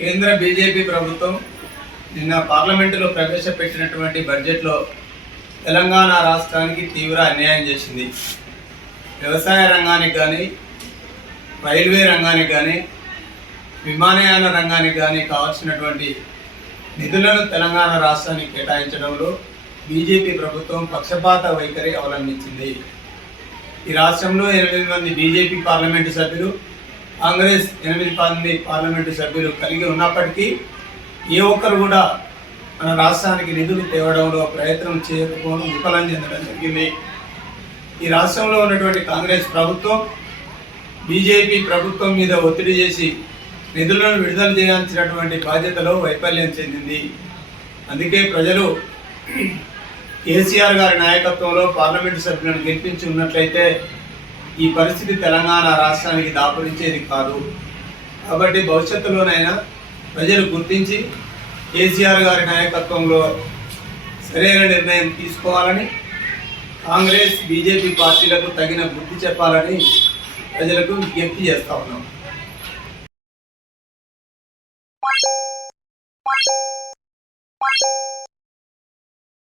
కేంద్ర బీజేపీ ప్రభుత్వం నిన్న పార్లమెంటులో ప్రవేశపెట్టినటువంటి బడ్జెట్లో తెలంగాణ రాష్ట్రానికి తీవ్ర అన్యాయం చేసింది. వ్యవసాయ రంగానికి కానీ, రైల్వే రంగానికి కానీ, విమానయాన రంగానికి కానీ కావాల్సినటువంటి నిధులను తెలంగాణ రాష్ట్రానికి కేటాయించడంలో బీజేపీ ప్రభుత్వం పక్షపాత వైఖరి అవలంబించింది. ఈ రాష్ట్రంలో 8 మంది బీజేపీ పార్లమెంటు సభ్యులు, కాంగ్రెస్ 8 మంది పార్లమెంటు సభ్యులు కలిగి ఉన్నప్పటికీ ఏ ఒక్కరు కూడా మన రాష్ట్రానికి నిధులు తేవడంలో ప్రయత్నం చేయకపోవడం విఫలం చెందడం జరిగింది. ఈ రాష్ట్రంలో ఉన్నటువంటి కాంగ్రెస్ ప్రభుత్వం బీజేపీ ప్రభుత్వం మీద ఒత్తిడి చేసి నిధులను విడుదల చేయాల్సినటువంటి బాధ్యతలో వైఫల్యం చెందింది. అందుకే ప్రజలు కేసీఆర్ గారి నాయకత్వంలో పార్లమెంటు సభ్యులను గెలిపించి ఉన్నట్లయితే ఈ పరిస్థితి తెలంగాణ రాష్ట్రానికి దాపురించేది కాదు. కాబట్టి భవిష్యత్తులోనైనా ప్రజలు గుర్తించి కేసీఆర్ గారి నాయకత్వంలో సరైన నిర్ణయం తీసుకోవాలని, కాంగ్రెస్ బీజేపీ పార్టీలకు తగిన బుద్ధి చెప్పాలని ప్రజలకు విజ్ఞప్తి చేస్తా ఉన్నాం.